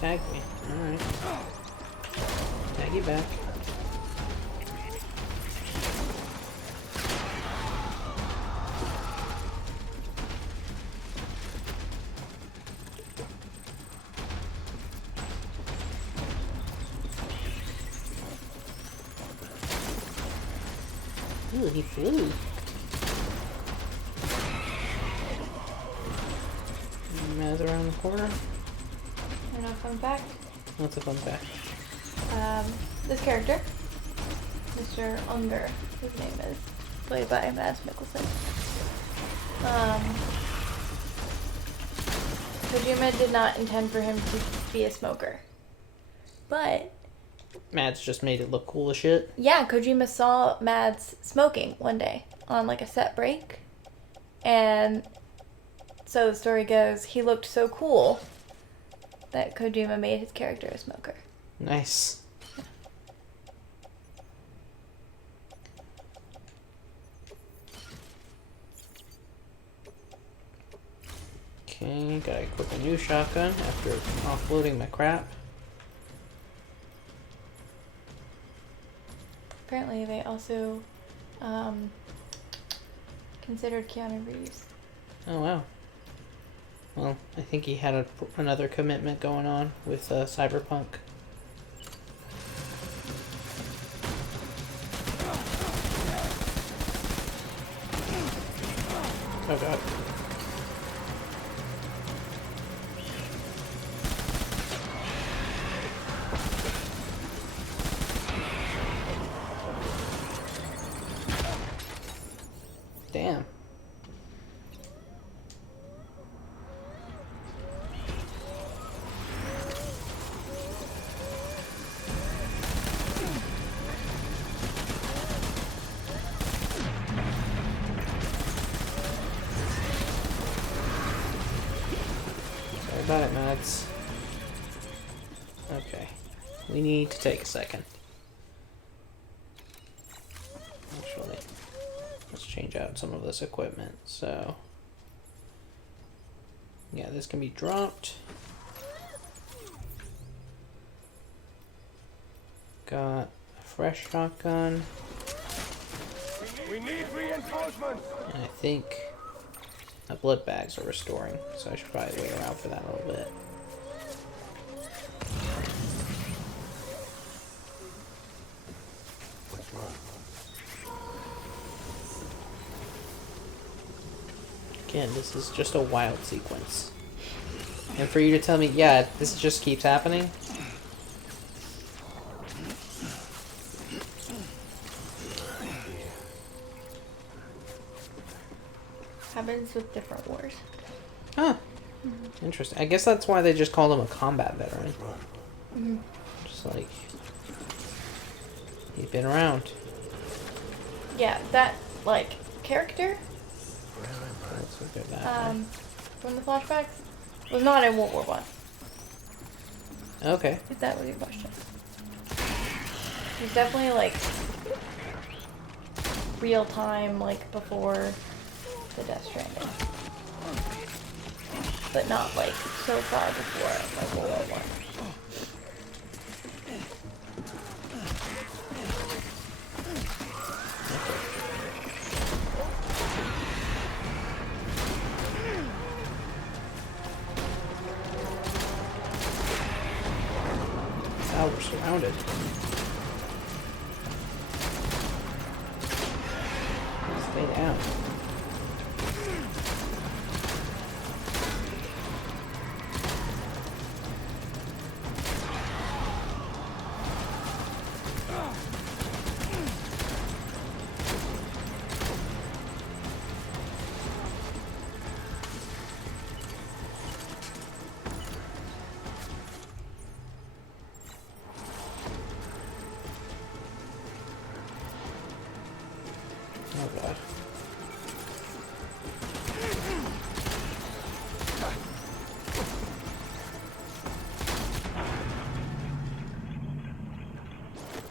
Tag me. Alright. Tag you back. Ooh, he flew. Maz around the corner. And a fun fact. What's a fun fact? This character, Mr. Unger, his name is, played by Mads Mikkelsen. Kojima did not intend for him to be a smoker. But Mads just made it look cool as shit. yeah, Kojima saw Mads smoking one day on like a set break. And so the story goes, he looked so cool that Kojima made his character a smoker. Nice. Okay, gotta equip a new shotgun after offloading my crap. Apparently they also considered Keanu Reeves. Oh wow. Well, I think he had another commitment going on with Cyberpunk. Oh god. Damn. Sorry about it, Mads. Okay. We need to take a second. Actually, let's change out some of this equipment. So, yeah, this can be dropped. Got a fresh shotgun. We need reinforcements. And I think my blood bags are restoring, so I should probably wait around for that a little bit. Again, this is just a wild sequence. And for you to tell me, yeah, this just keeps happening? Happens with different wars. Huh. Interesting. I guess that's why they just call him a combat veteran. Just like, he's been around. Yeah, that, like, character Let's look at that. from the flashbacks was not in World War One. Okay. If that was your question. He's definitely, like, real time, like, before the Death Stranding. But not, like, so far before, like, World War One. Wow, we're surrounded. Stay down. Oh god.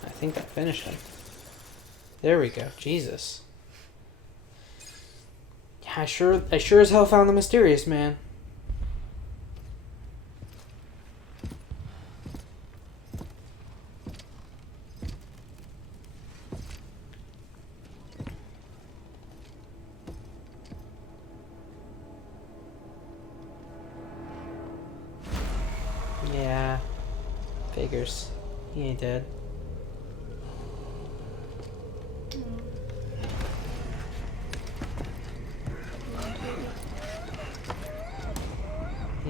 I think I finished him. There we go. Jesus. Yeah, I sure as hell found the mysterious man. Yeah. Figures. He ain't dead.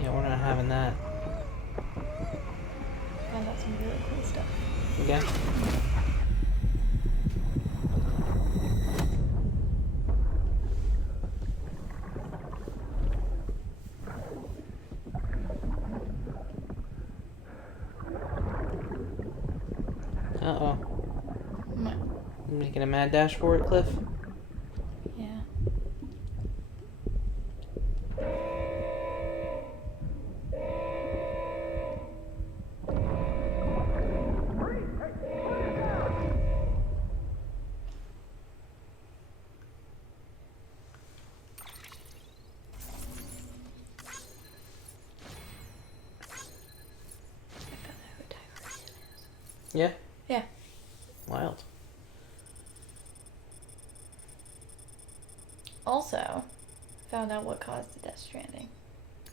Yeah, we're not having that. Found out some really cool stuff. Okay. Uh-oh. What? You making a mad dash for it, Cliff? Yeah. Yeah? Yeah. Wild. Also, found out what caused the Death Stranding.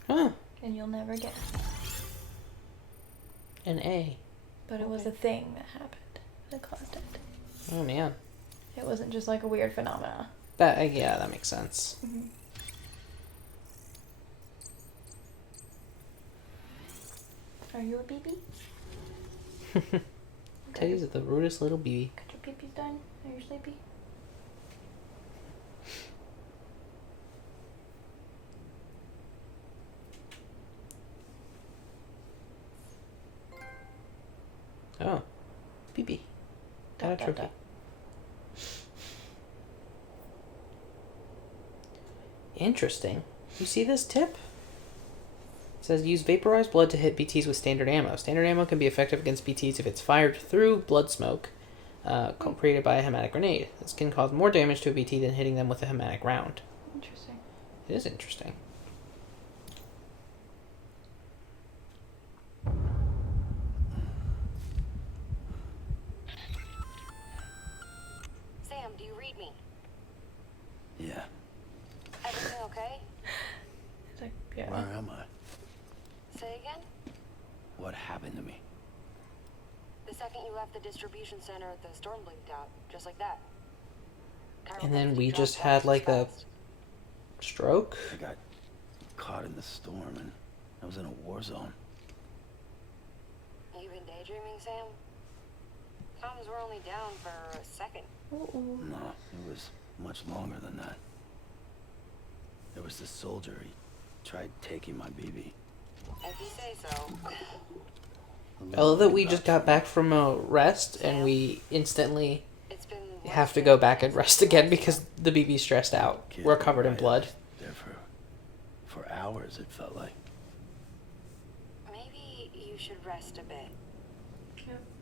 Huh. And you'll never guess. An A. But it was a thing that happened that caused it. Oh, man. It wasn't just like a weird phenomena. That, yeah, that makes sense. Mm-hmm. Are you a BB? Teddy's the rudest little BB. Got your pee-pees done? Are you sleepy? Oh. BB. Got a Dot, dot, trophy. dot. Interesting. You see this tip? It says use vaporized blood to hit BTs with standard ammo. Standard ammo can be effective against BTs if it's fired through blood smoke created by a hematic grenade. This can cause more damage to a BT than hitting them with a hematic round. Interesting. It is interesting. Sam, do you read me? Yeah. Everything okay? It's like, yeah. Where am I? Say again? What happened to me? The second you left the distribution center, the storm blinked out, just like that. And then we Chiropractic just dropped had down like a fast. stroke? I got caught in the storm and I was in a war zone. You been daydreaming, Sam? Comms were only down for a second. Ooh. No, it was much longer than that. There was this soldier, he tried taking my BB. If you say so. I love that we just got back from a rest and we instantly It's been have to go back and rest again because the BB's stressed out. Kid, We're covered in right, blood. There for hours, it felt like. Maybe you should rest a bit.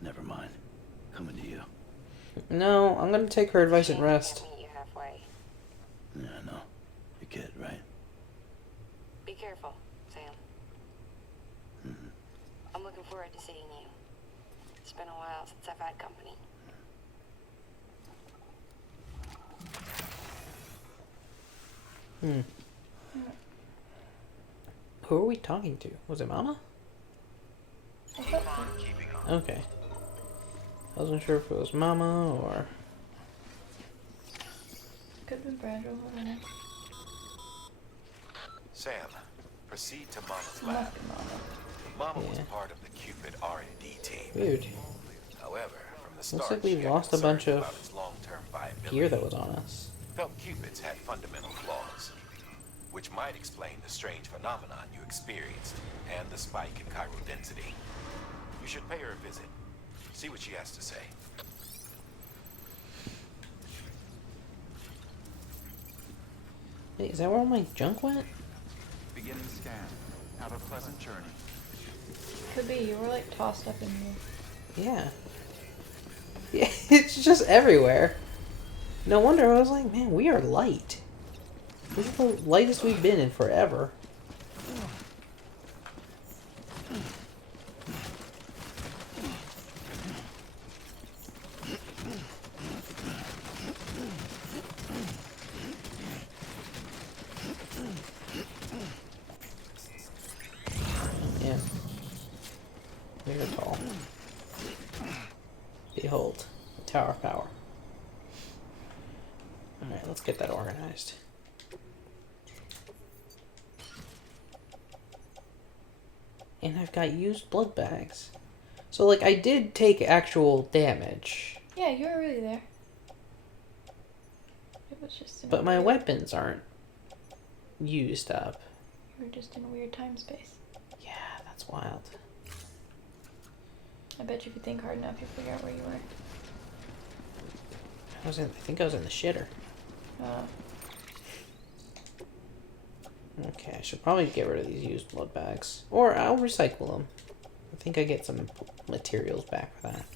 Never mind. Coming to you. No, I'm gonna take her advice and rest. Can't meet you halfway. Yeah, I know. Your kid, right? Be careful, Sam. Mm-hmm. I'm looking forward to seeing you. It's been a while since I've had company. Who are we talking to? Was it Mama? Okay. I wasn't sure if it was Mama or... Could have been Brandon. I don't know. Sam, proceed to Mama's It lab. must be Mama. Mama was Yeah. part of the Cupid R&D team. Weird. However, from the start, Looks like we've she had lost a bunch concerns of about its long-term viability. gear that was on us. Felt Cupids had fundamental flaws, which might explain the strange phenomenon you experienced and the spike in chiral density. You should pay her a visit. See what she has to say. Hey, is that where all my junk went? Beginning scan. Have a pleasant journey. Could be. You were like tossed up in here. Yeah. Yeah, it's just everywhere. No wonder I was like, man, we are light. This is the lightest we've been in forever. Yeah. Tower of Power. Alright, let's get that organized. And I've got used blood bags. So, like, I did take actual damage. Yeah, you were really there. It was just. But my weapons aren't used up. You were just in a weird time space. Yeah, that's wild. I bet you if you think hard enough, you'll figure out where you were. I think I was in the shitter. Okay, I should probably get rid of these used blood bags. Or I'll recycle them. I think I get some materials back for that.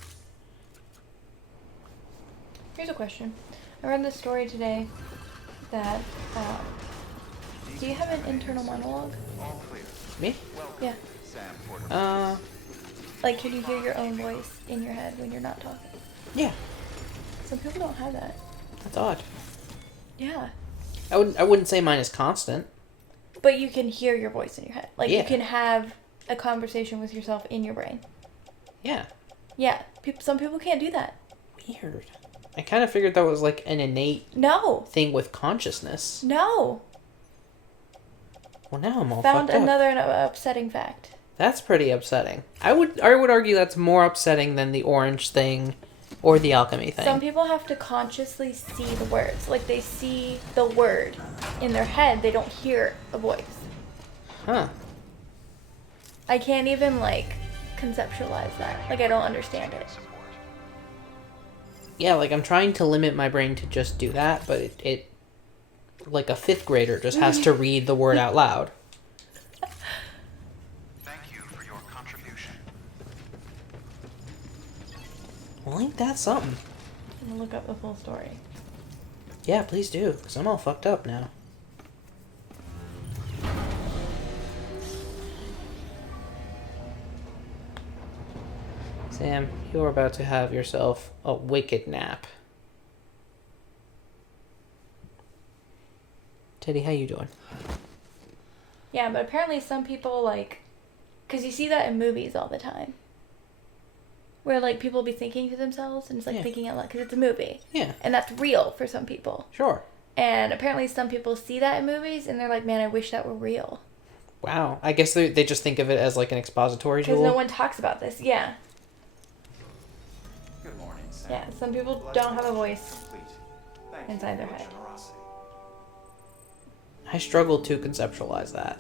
Here's a question. I read this story today that, do you have an internal monologue? All clear. Me? Yeah. Sam Porter. Like, can you hear your own voice in your head when you're not talking? Yeah. Some people don't have that. That's odd. Yeah. I wouldn't say mine is constant. But you can hear your voice in your head. Like, Yeah. you can have a conversation with yourself in your brain. Yeah. Yeah. Some people can't do that. Weird. I kind of figured that was like an innate No. thing with consciousness. No. Well, now I'm all Found fucked up. another upsetting fact. That's pretty upsetting. I would argue that's more upsetting than the orange thing or the alchemy thing. Some people have to consciously see the words. Like, they see the word in their head. They don't hear a voice. Huh. I can't even, like, conceptualize that. Like, I don't understand it. Yeah, like I'm trying to limit my brain to just do that, but it like a 5th grader just has to read the word out loud. Thank you for your contribution. Well, ain't that something? I'm gonna look up the full story. Yeah, please do, because I'm all fucked up now. Sam, you're about to have yourself a wicked nap. Teddy, how you doing? Yeah, but apparently some people, like... Because you see that in movies all the time. Where, like, people be thinking to themselves, and it's, like, Yeah. thinking out loud, because it's a movie. Yeah, And that's real for some people. sure. And apparently some people see that in movies, and they're like, man, I wish that were real. Wow. I guess they just think of it as like an expository Because tool. no one talks about this. Yeah. Good morning, Sam. Yeah, some people don't have a voice Complete. Thank inside you their for your head. generosity. I struggle to conceptualize that.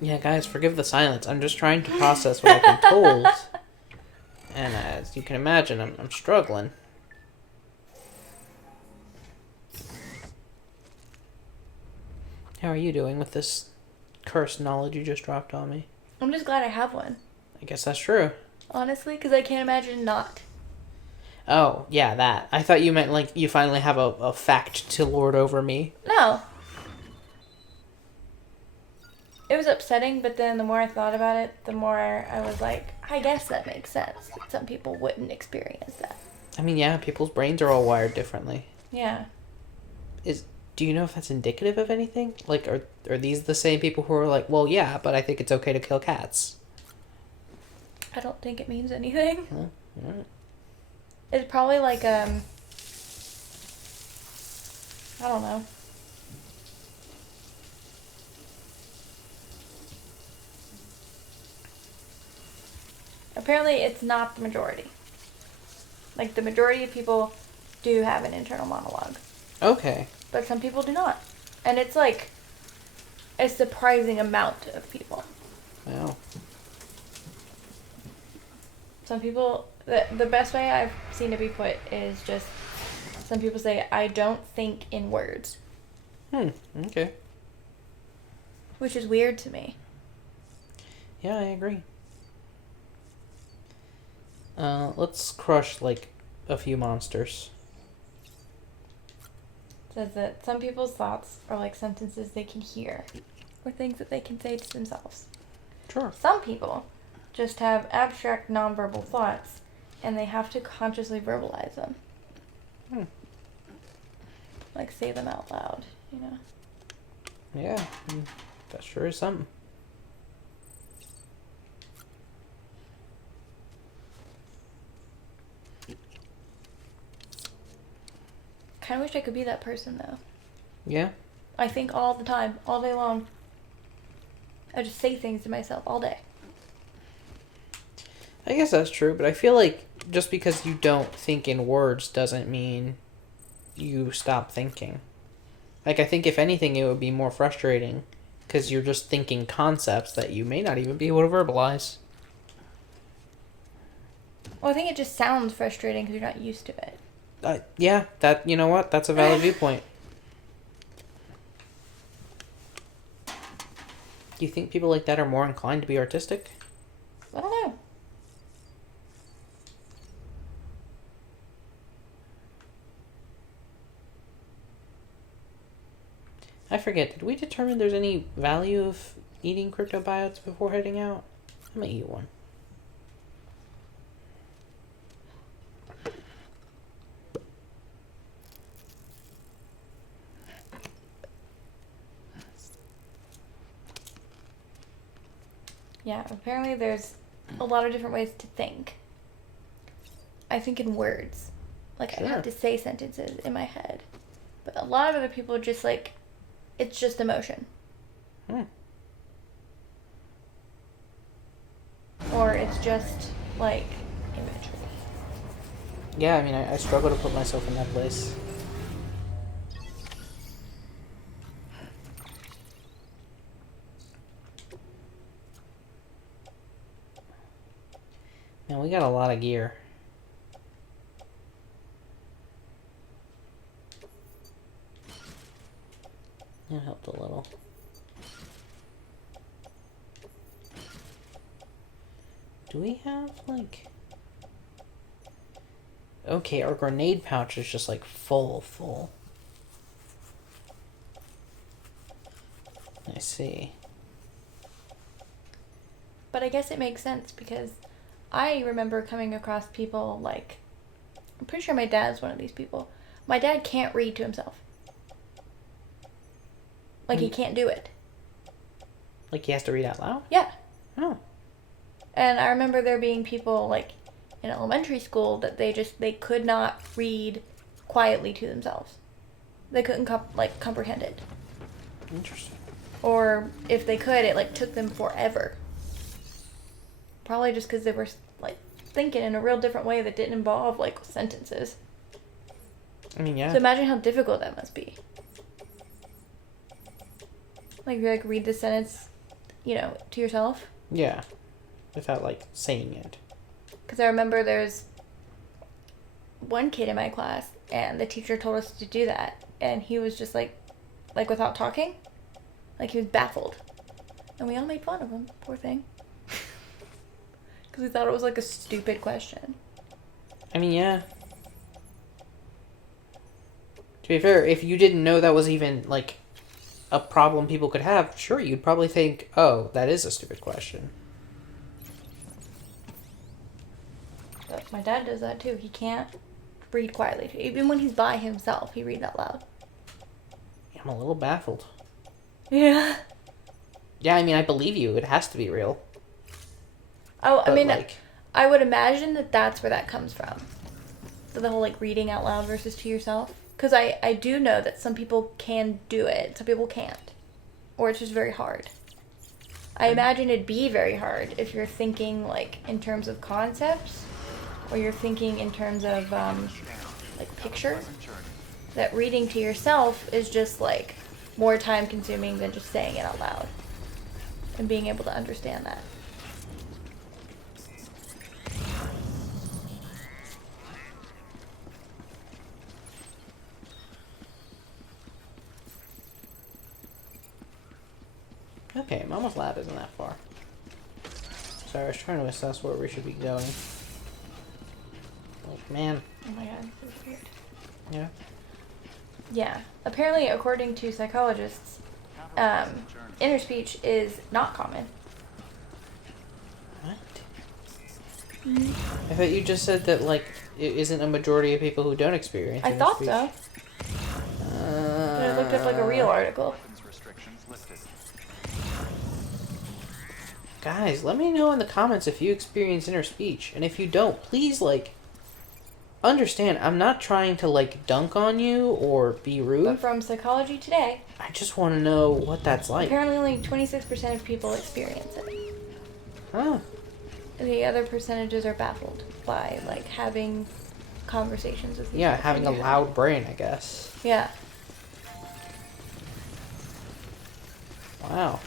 Yeah, guys, forgive the silence. I'm just trying to process what I've been told. And as you can imagine, I'm struggling. How are you doing with this cursed knowledge you just dropped on me? I'm just glad I have one. I guess that's true. Honestly, because I can't imagine not. Oh, yeah, that. I thought you meant like you finally have a fact to lord over me. No. It was upsetting, but then the more I thought about it, the more I was like, I guess that makes sense. Some people wouldn't experience that. I mean, yeah, people's brains are all wired differently. Yeah. Do you know if that's indicative of anything? Like, are these the same people who are like, well, yeah, but I think it's okay to kill cats? I don't think it means anything. Huh? Alright. It's probably like, I don't know. Apparently it's not the majority. Like, the majority of people do have an internal monologue. Okay. But some people do not. And it's like a surprising amount of people. Well, Some people, the best way I've seen it be put is just, some people say, I don't think in words. okay. Which is weird to me. Yeah, I agree. Let's crush, like, a few monsters. Says that some people's thoughts are like sentences they can hear. Or things that they can say to themselves. Sure. Some people just have abstract nonverbal thoughts and they have to consciously verbalize them. like say them out loud, you know. Yeah, that sure is something. Kind of wish I could be that person though. Yeah. I think all the time, all day long. I just say things to myself all day. I guess that's true, but I feel like just because you don't think in words doesn't mean you stop thinking. Like, I think if anything, it would be more frustrating because you're just thinking concepts that you may not even be able to verbalize. Well, I think it just sounds frustrating because you're not used to it. Yeah, that, you know what? That's a valid viewpoint. Do you think people like that are more inclined to be artistic? I don't know. I forget, did we determine there's any value of eating cryptobiotes before heading out? I'm gonna eat one. Yeah, apparently there's a lot of different ways to think. I think in words. Like, I have to say sentences in my head. But a lot of other people just, like, it's just emotion. Or it's just, like, imagery. Yeah, I mean, I struggle to put myself in that place. Man, we got a lot of gear. That helped a little. Do we have, like... Okay, our grenade pouch is just, like, full. I see. But I guess it makes sense because I remember coming across people like... I'm pretty sure my dad's one of these people. My dad can't read to himself. Like, he can't do it. Like, he has to read out loud? Yeah. Oh. And I remember there being people, like, in elementary school that they could not read quietly to themselves. They couldn't, comprehend it. Interesting. Or if they could, it, like, took them forever. Probably just because they were, like, thinking in a real different way that didn't involve, like, sentences. I mean, yeah. So imagine how difficult that must be. Like, you, like, read the sentence, you know, to yourself. Yeah. Without, like, saying it. Because I remember there's one kid in my class, and the teacher told us to do that. And he was just, like without talking. Like, he was baffled. And we all made fun of him. Poor thing. Because we thought it was, like, a stupid question. I mean, yeah. To be fair, if you didn't know that was even, like, a problem people could have, sure, you'd probably think, oh, that is a stupid question. But my dad does that too. He can't read quietly. Even when he's by himself, he reads out loud. I'm a little baffled. Yeah. Yeah, I mean, I believe you. It has to be real. Oh, I But, mean, like, I would imagine that that's where that comes from. So the whole, like, reading out loud versus to yourself. Because I do know that some people can do it. Some people can't. Or it's just very hard. I imagine it'd be very hard if you're thinking, like, in terms of concepts. Or you're thinking in terms of, like, pictures. That reading to yourself is just, like, more time consuming than just saying it out loud. And being able to understand that. Okay, Mama's lab isn't that far. Sorry, I was trying to assess where we should be going. Like, man. Oh my god, this is weird. Yeah. Yeah. Apparently, according to psychologists, inner speech is not common. What? I thought you just said that, like, it isn't a majority of people who don't experience I inner thought speech. so. looked up like a real article. Weapons restrictions listed. Guys, let me know in the comments if you experience inner speech. And if you don't, please, like, understand, I'm not trying to, like, dunk on you or be rude. But from Psychology Today, I just want to know what that's like. apparently only 26% of people experience it. Huh. The other percentages are baffled by, like, having conversations with Yeah, yourself having in a your head. loud brain, I guess. Yeah. Wow.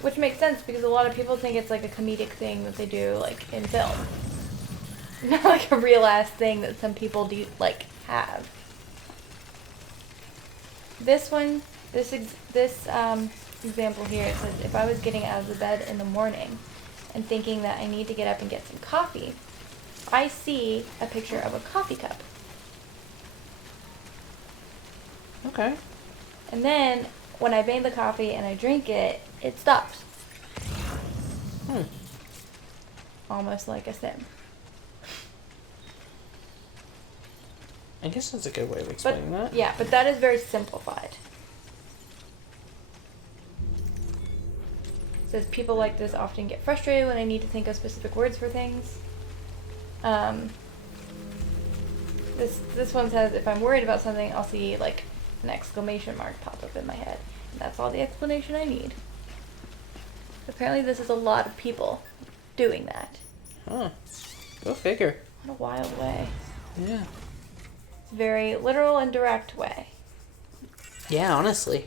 Which makes sense because a lot of people think it's like a comedic thing that they do, like, in film. Not like a real ass thing that some people do, like, have. This one, this example here, it says, if I was getting out of the bed in the morning and thinking that I need to get up and get some coffee, I see a picture of a coffee cup. Okay. And then, when I made the coffee and I drink it, it stops. Hmm. Almost like a sim. I guess that's a good way of explaining that. Yeah, but that is very simplified. It says people like this often get frustrated when they need to think of specific words for things. This one says if I'm worried about something, I'll see like an exclamation mark pop up in my head. And that's all the explanation I need. Apparently this is a lot of people doing that. Huh. Go figure. What a wild way. Yeah. Very literal and direct way. Yeah, honestly.